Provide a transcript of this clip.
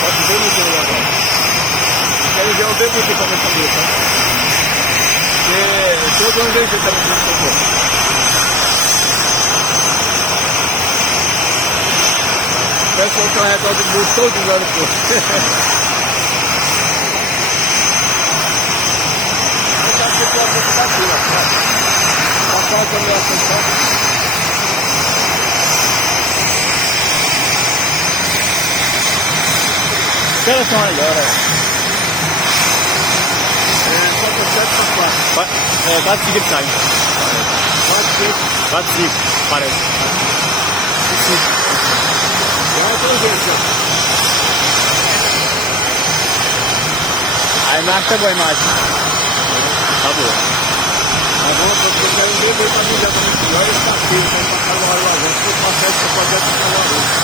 Pode bem no celular agora. Quero ver o bem aqui pra minha cabeça. Porque todo mundo vem que tá no socorro. O pessoal tá ao redor do mundo todo lá no posto. Eu já sei que eu vou ficar aqui, ó. Tá quase a minha atenção. Que horas são agora? 4 5 sai. 4 5, parece. A imagem tá boa, a imagem. Tá boa. Tá bom, porque eu quero ver pra mim já também. Olha esse passeio, tá passando uma hora lá dentro. Se eu passar esse projeto, eu vou falar.